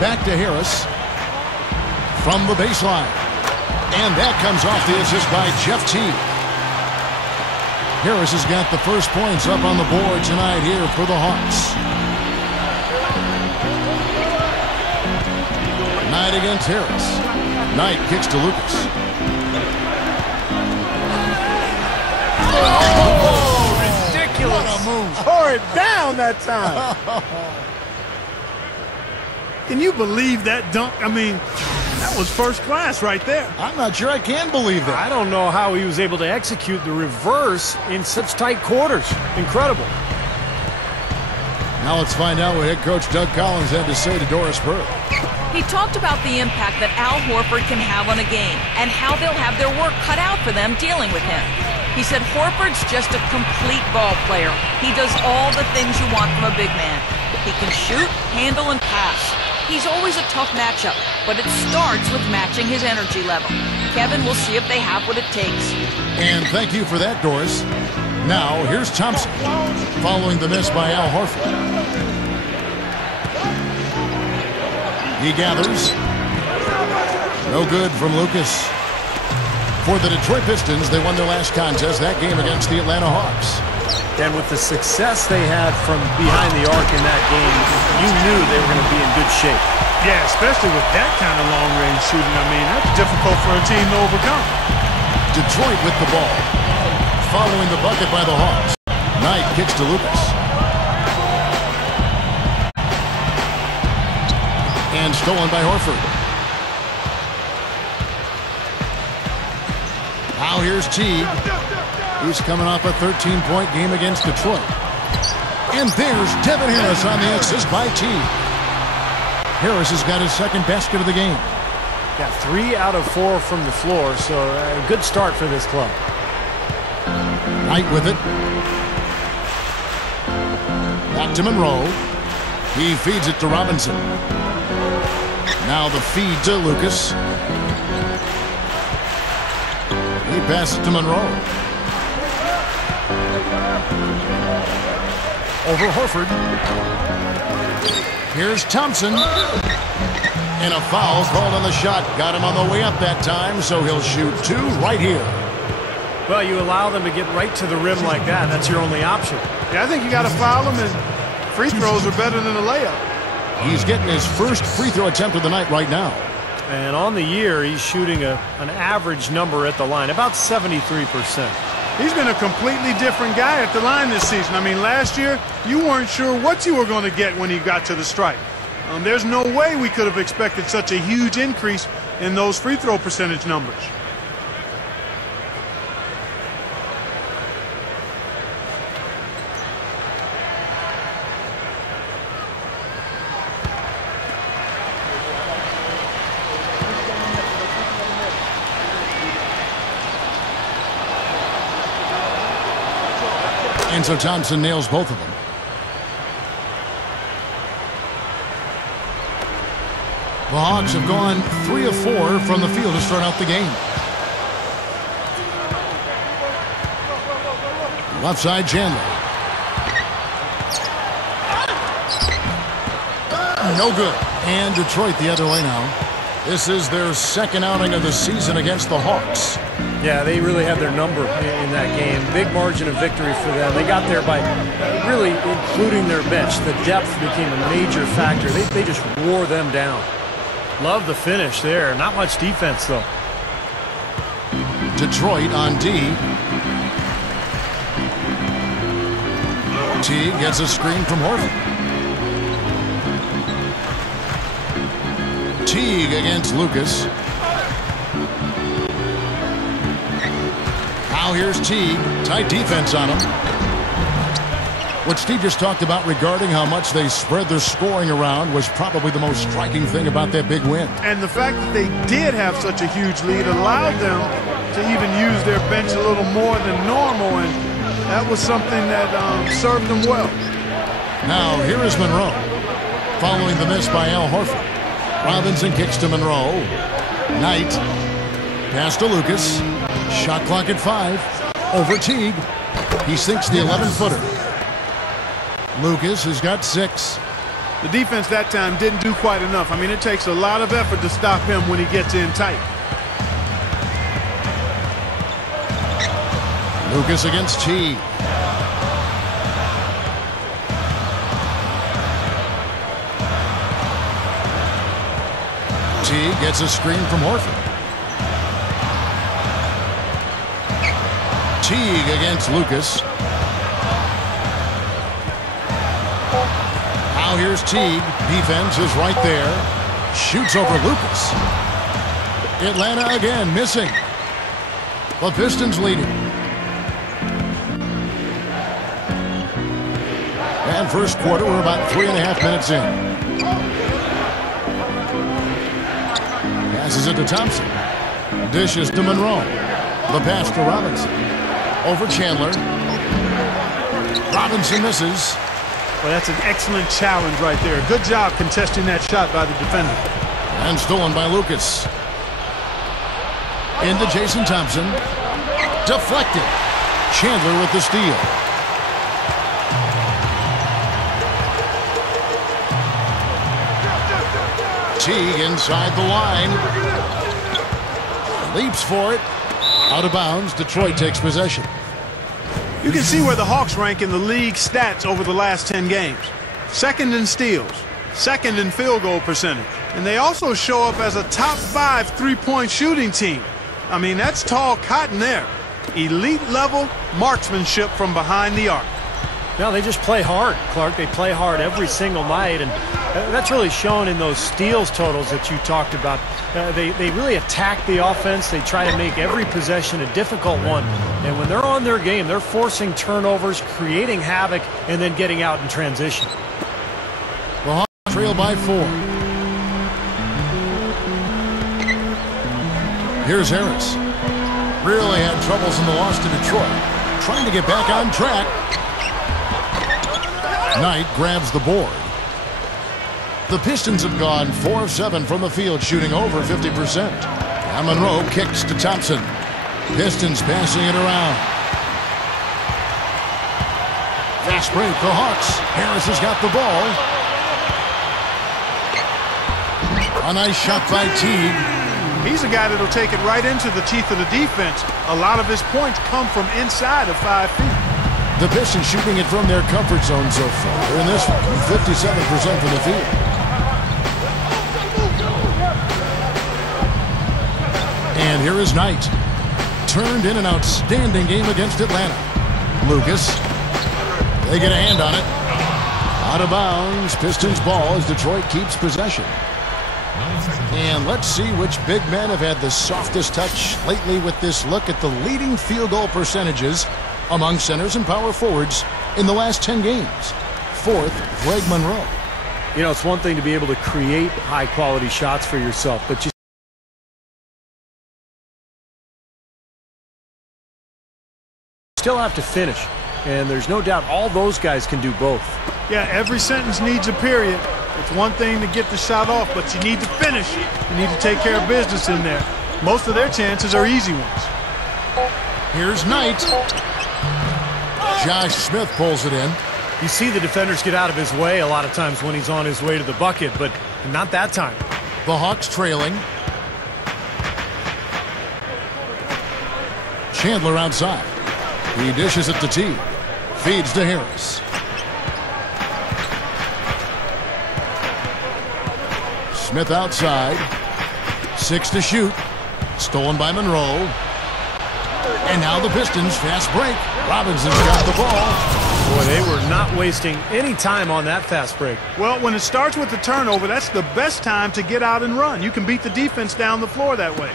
Back to Harris from the baseline. And that comes off the assist by Jeff Teague. Harris has got the first points up on the board tonight here for the Hawks. Knight against Harris. Knight kicks to Lucas. Oh, ridiculous. What a move. Tore it down that time. Can you believe that dunk? I mean, that was first class right there. I'm not sure I can believe that. I don't know how he was able to execute the reverse in such tight quarters. Incredible. Now let's find out what head coach Doug Collins had to say to Doris Burke. He talked about the impact that Al Horford can have on a game and how they'll have their work cut out for them dealing with him. He said Horford's just a complete ball player. He does all the things you want from a big man. He can shoot, handle, and pass. He's always a tough matchup, but it starts with matching his energy level. Kevin will see if they have what it takes. And thank you for that, Doris. Now, here's Thompson, following the miss by Al Horford. He gathers. No good from Lucas. For the Detroit Pistons, they won their last contest, that game against the Atlanta Hawks. And with the success they had from behind the arc in that game, you knew they were going to be in good shape. Yeah, especially with that kind of long-range shooting. I mean, that's difficult for a team to overcome. Detroit with the ball. Following the bucket by the Hawks. Knight kicks to Lucas. And stolen by Horford. Now here's Teague. He's coming off a 13-point game against Detroit. And there's Devin Harris on the assist by Teague. Harris has got his second basket of the game. Got 3 out of 4 from the floor, so a good start for this club. Knight with it. Back to Monroe. He feeds it to Robinson. Now the feed to Lucas. He passes to Monroe. Over Horford. Here's Thompson. And a foul called on the shot. Got him on the way up that time, so he'll shoot 2 right here. Well, you allow them to get right to the rim like that. That's your only option. Yeah, I think you got to foul them, and free throws are better than a layup. He's getting his first free throw attempt of the night right now. And on the year, he's shooting an average number at the line, about 73%. He's been a completely different guy at the line this season. I mean, last year, you weren't sure what you were going to get when he got to the stripe. There's no way we could have expected such a huge increase in those free throw percentage numbers. And so Thompson nails both of them. The Hawks have gone 3 of 4 from the field to start out the game. Left side, Chandler. No good. And Detroit the other way now. This is their second outing of the season against the Hawks. Yeah, they really had their number in that game. Big margin of victory for them. They got there by really including their bench. The depth became a major factor. They just wore them down. Love the finish there. Not much defense, though. Detroit on D. Teague gets a screen from Horford. Teague against Lucas. Now here's Teague. Tight defense on him. What Steve just talked about regarding how much they spread their scoring around was probably the most striking thing about that big win. And the fact that they did have such a huge lead allowed them to even use their bench a little more than normal, and that was something that served them well. Now here is Monroe. Following the miss by Al Horford. Robinson kicks to Monroe. Knight. Pass to Lucas. Shot clock at 5. Over Teague. He sinks the 11-footer. Lucas has got 6. The defense that time didn't do quite enough. I mean, it takes a lot of effort to stop him when he gets in tight. Lucas against T. T gets a screen from Horford. Teague against Lucas. Now here's Teague. Defense is right there. Shoots over Lucas. Atlanta again missing. The Pistons leading. And first quarter, we're about 3.5 minutes in. Passes it to Thompson. Dishes to Monroe. The pass to Robinson. Over Chandler. Robinson misses. Well, that's an excellent challenge right there. Good job contesting that shot by the defender. And stolen by Lucas. Into Jason Thompson. Deflected. Chandler with the steal. Teague inside the line. Leaps for it. Out of bounds. Detroit takes possession. You can see where the Hawks rank in the league stats over the last 10 games. Second in steals, second in field goal percentage, and they also show up as a top 5 three-point shooting team. I mean, that's tall cotton there. Elite level marksmanship from behind the arc. No, they just play hard, Clark. They play hard every single night, and that's really shown in those steals totals that you talked about. They really attack the offense. They try to make every possession a difficult one. And when they're on their game, they're forcing turnovers, creating havoc, and then getting out in transition. The Hawks trail by 4. Here's Harris. Really had troubles in the loss to Detroit. Trying to get back on track. Knight grabs the board. The Pistons have gone 4 of 7 from the field, shooting over 50%. And Monroe kicks to Thompson. Pistons passing it around. Fast break, the Hawks. Harris has got the ball. A nice shot by Teague. He's a guy that'll take it right into the teeth of the defense. A lot of his points come from inside of 5 feet. The Pistons shooting it from their comfort zone so far. In this one, 57% from the field. And here is Knight. Turned in an outstanding game against Atlanta. Lucas. They get a hand on it. Out of bounds. Pistons ball as Detroit keeps possession. And let's see which big men have had the softest touch lately with this look at the leading field goal percentages among centers and power forwards in the last 10 games. Fourth, Greg Monroe. You know, it's one thing to be able to create high-quality shots for yourself, but you still have to finish. And there's no doubt all those guys can do both. Yeah, every sentence needs a period. It's one thing to get the shot off, but you need to finish. You need to take care of business in there. Most of their chances are easy ones. Here's Knight. Josh Smith pulls it in. You see the defenders get out of his way a lot of times when he's on his way to the bucket, but not that time. The Hawks trailing. Chandler outside. He dishes it to Teague. Feeds to Harris. Smith outside. 6 to shoot. Stolen by Monroe. And now the Pistons fast break. Robinson's got the ball. Boy, they were not wasting any time on that fast break. Well, when it starts with the turnover, that's the best time to get out and run. You can beat the defense down the floor that way.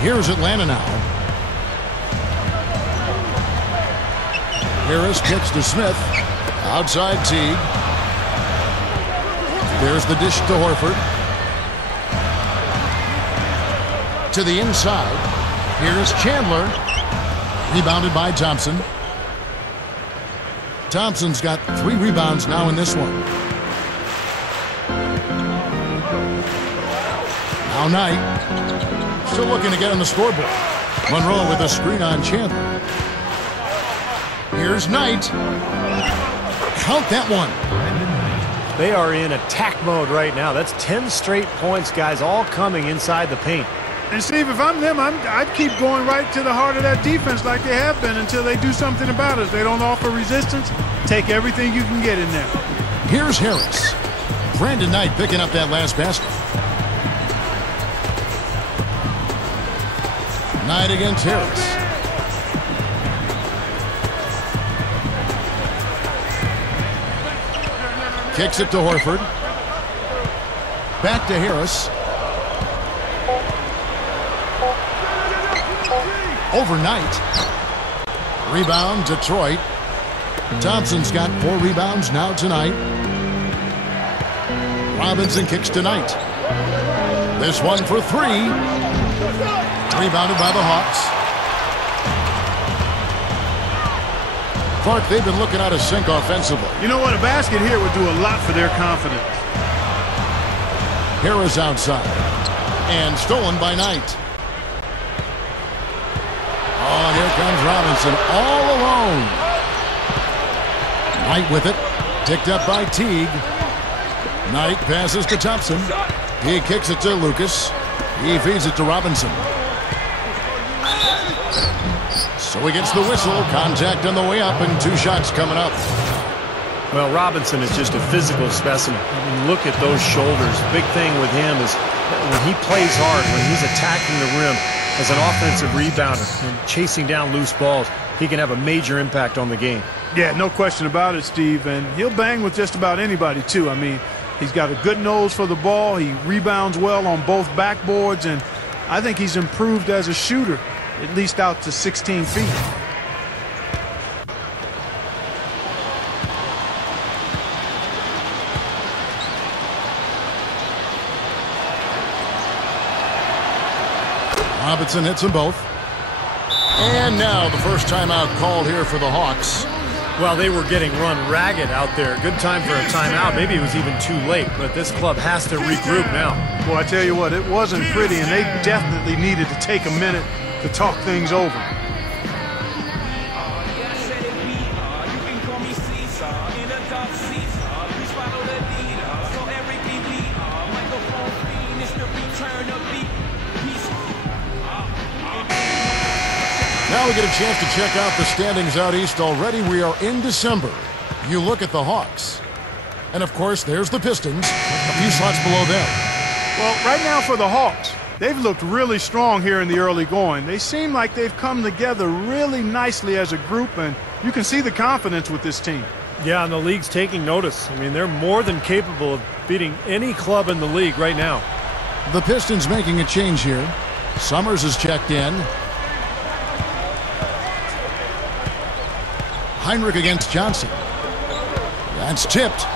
Here's Atlanta now. Harris kicks to Smith. Outside Teague. There's the dish to Horford. To the inside. Here's Chandler. Rebounded by Thompson. Thompson's got 3 rebounds now in this one. Now Knight. Still looking to get on the scoreboard. Monroe with a screen on Chandler. Here's Knight. count that one. They are in attack mode right now. That's 10 straight points, guys, all coming inside the paint. And Steve, if I'm them, I'd keep going right to the heart of that defense like they have been until they do something about it. If they don't offer resistance, take everything you can get in there. Here's Harris. Brandon Knight picking up that last basket. Knight against Harris. Kicks it to Horford. Back to Harris. Overnight. Rebound, Detroit. Thompson's got 4 rebounds now tonight. Robinson kicks to Knight. This one for 3. Rebounded by the Hawks. Clark, they've been looking out of sync offensively. You know what? A basket here would do a lot for their confidence. Harris outside. And stolen by Knight. Oh, here comes Robinson all alone. Knight with it. Picked up by Teague. Knight passes to Thompson. He kicks it to Lucas. He feeds it to Robinson. So he gets the whistle. Contact on the way up and 2 shots coming up. Well, Robinson is just a physical specimen. I mean, look at those shoulders. The big thing with him is when he plays hard, when he's attacking the rim as an offensive rebounder and chasing down loose balls, he can have a major impact on the game. Yeah, no question about it, Steve. And he'll bang with just about anybody, too. I mean, he's got a good nose for the ball. He rebounds well on both backboards. And I think he's improved as a shooter, at least out to 16 feet. Robinson hits them both. And now the first timeout called here for the Hawks. Well, they were getting run ragged out there. Good time for a timeout. Maybe it was even too late, but this club has to regroup now. Well, I tell you what, it wasn't pretty, and they definitely needed to take a minute to talk things over. Now we get a chance to check out the standings out east. Already we are in December. You look at the Hawks. And of course, there's the Pistons, a few slots below them. Well, right now for the Hawks, they've looked really strong here in the early going. They seem like they've come together really nicely as a group, and you can see the confidence with this team. Yeah, and the league's taking notice. I mean, they're more than capable of beating any club in the league right now. The Pistons making a change here. Summers is checked in. Heinrich against Johnson. That's tipped.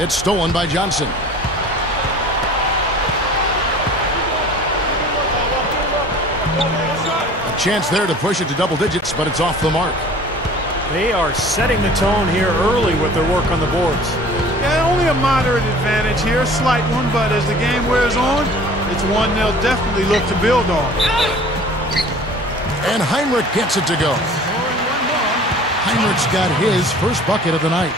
It's stolen by Johnson. A chance there to push it to double digits, but it's off the mark. They are setting the tone here early with their work on the boards. Yeah, only a moderate advantage here, a slight one, but as the game wears on, it's one they'll definitely look to build on. And Heinrich gets it to go. Heinrich's got his first bucket of the night.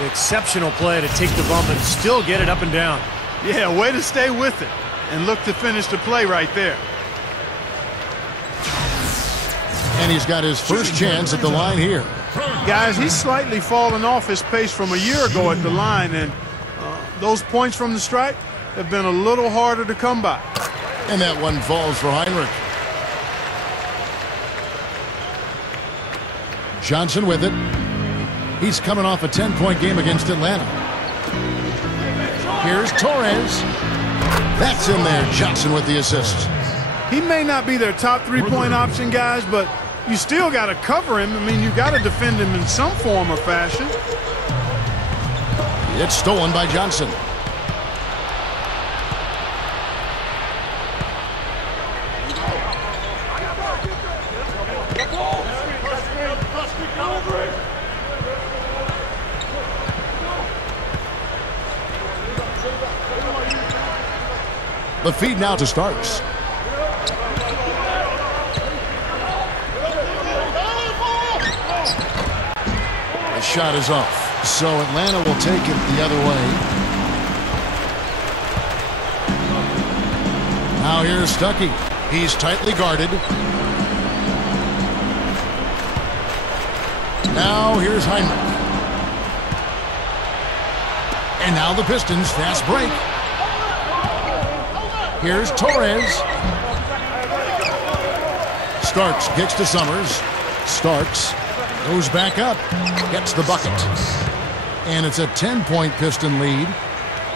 Exceptional play to take the bump and still get it up and down. Yeah, way to stay with it and look to finish the play right there. And he's got his first chance at the line here. Guys, he's slightly fallen off his pace from a year ago at the line, and those points from the stripe have been a little harder to come by. And that one falls for Heinrich. Johnson with it. He's coming off a 10-point game against Atlanta. Here's Torres. That's in there. Johnson with the assist. He may not be their top three-point option, guys, but you still got to cover him. I mean, you got to defend him in some form or fashion. It's stolen by Johnson. The feed now to Starks. The shot is off. So Atlanta will take it the other way. Now here's Stuckey. He's tightly guarded. Now here's Heinrich. And now the Pistons fast break. Here's Torres. Starks kicks to Summers. Starks goes back up, gets the bucket. And it's a 10-point Piston lead.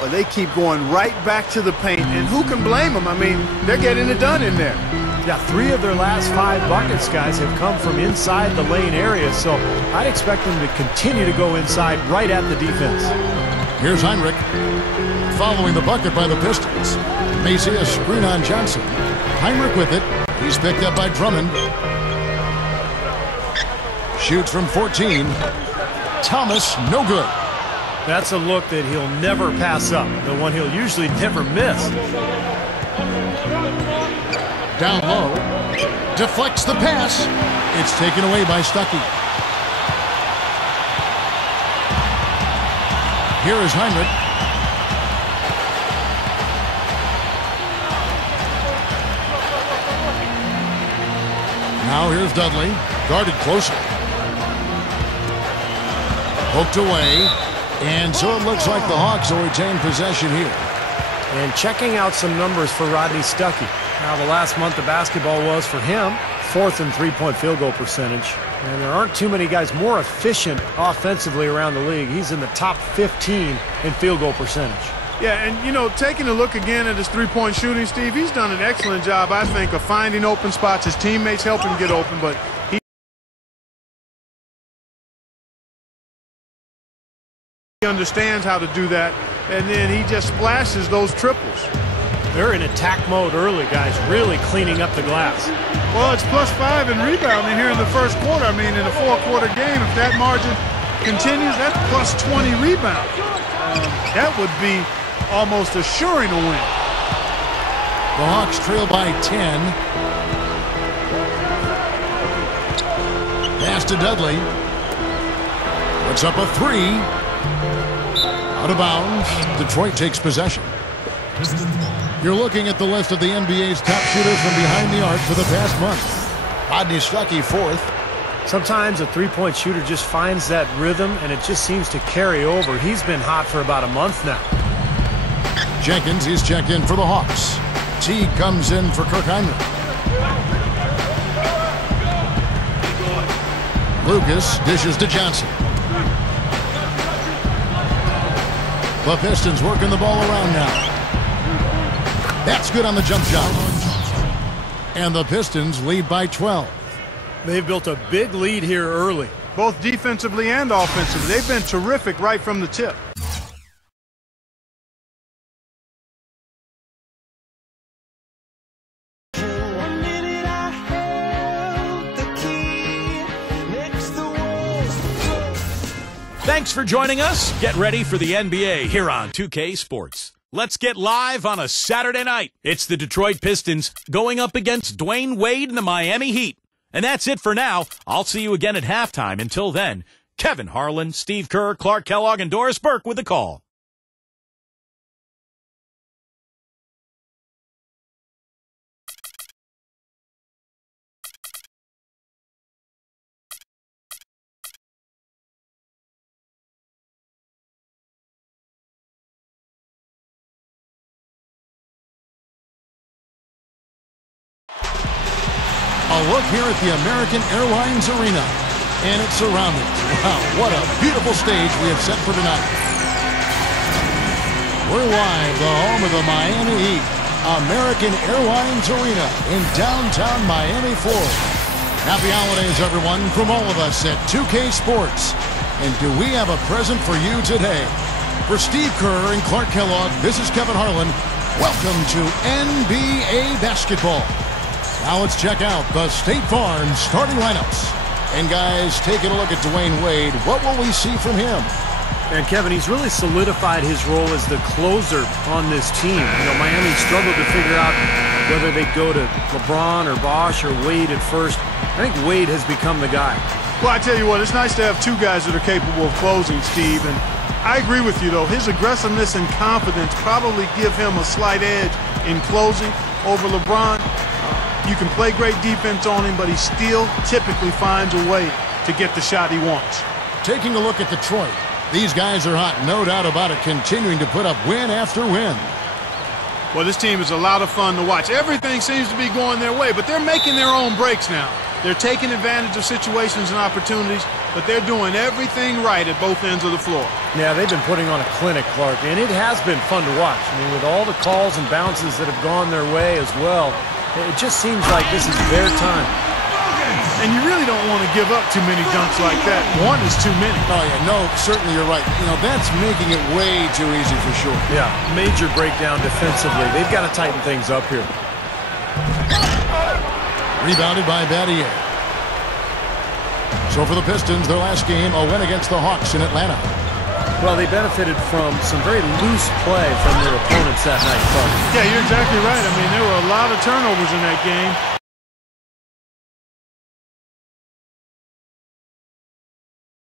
Well, they keep going right back to the paint, and who can blame them? I mean, they're getting it done in there. Yeah, 3 of their last 5 buckets, guys, have come from inside the lane area, so I'd expect them to continue to go inside right at the defense. Here's Heinrich. Following the bucket by the Pistons. Macy a screen on Johnson. Heinrich with it. He's picked up by Drummond. Shoots from 14. Thomas, no good. That's a look that he'll never pass up, the one he'll usually never miss. Down low. Deflects the pass. It's taken away by Stuckey. Here is Heinrich. Now here's Dudley. Guarded closer. Poked away. And so it looks like the Hawks will retain possession here. And checking out some numbers for Rodney Stuckey. Now the last month of basketball was for him 4th in three-point field goal percentage. And there aren't too many guys more efficient offensively around the league. He's in the top 15 in field goal percentage. Yeah, and, you know, taking a look again at his three-point shooting, Steve, he's done an excellent job, I think, of finding open spots. His teammates help him get open, but he understands how to do that, and then he just splashes those triples. They're in attack mode early, guys, really cleaning up the glass. Well, it's +5 in rebounding here in the first quarter. I mean, in a 4-quarter game, if that margin continues, that's +20 rebounds. That would be almost assuring a win. The Hawks trail by 10. Pass to Dudley. Puts up a 3. Out of bounds. Detroit takes possession. You're looking at the list of the NBA's top shooters from behind the arc for the past month. Rodney Stuckey 4th. Sometimes a three-point shooter just finds that rhythm, and it just seems to carry over. He's been hot for about a month now. Jenkins, he's checked in for the Hawks. Teague comes in for Kirk Heinrich. Lucas dishes to Johnson. The Pistons working the ball around now. That's good on the jump shot. And the Pistons lead by 12. They've built a big lead here early. Both defensively and offensively. They've been terrific right from the tip. Thanks for joining us. Get ready for the NBA here on 2K Sports. Let's get live on a Saturday night. It's the Detroit Pistons going up against Dwayne Wade and the Miami Heat. And that's it for now. I'll see you again at halftime. Until then, Kevin Harlan, Steve Kerr, Clark Kellogg, and Doris Burke with the call. A look here at the American Airlines Arena, and it's surrounded. Wow, what a beautiful stage we have set for tonight. We're live, the home of the Miami Heat, American Airlines Arena in downtown Miami, Florida. Happy holidays, everyone, from all of us at 2K Sports. And do we have a present for you today? For Steve Kerr and Clark Kellogg, this is Kevin Harlan. Welcome to NBA Basketball. Now let's check out the State Farm starting lineups. And guys, taking a look at Dwayne Wade, what will we see from him? And Kevin, he's really solidified his role as the closer on this team. You know, Miami struggled to figure out whether they'd go to LeBron or Bosh or Wade at first. I think Wade has become the guy. Well, I tell you what, it's nice to have two guys that are capable of closing, Steve. And I agree with you, though. His aggressiveness and confidence probably give him a slight edge in closing over LeBron. You can play great defense on him, but he still typically finds a way to get the shot he wants. Taking a look at Detroit. These guys are hot, no doubt about it, continuing to put up win after win. Well, this team is a lot of fun to watch. Everything seems to be going their way, but they're making their own breaks now. They're taking advantage of situations and opportunities, but they're doing everything right at both ends of the floor. Yeah, they've been putting on a clinic, Clark, and it has been fun to watch. I mean, with all the calls and bounces that have gone their way as well, it just seems like this is their time. And you really don't want to give up too many dunks like that. One is too many. Oh, yeah, no, certainly you're right. You know, that's making it way too easy for sure. Yeah, major breakdown defensively. They've got to tighten things up here. Rebounded by Battier. So for the Pistons, their last game, a win against the Hawks in Atlanta. Well, they benefited from some very loose play from their opponents that night, Clark. Yeah, you're exactly right. I mean, there were a lot of turnovers in that game.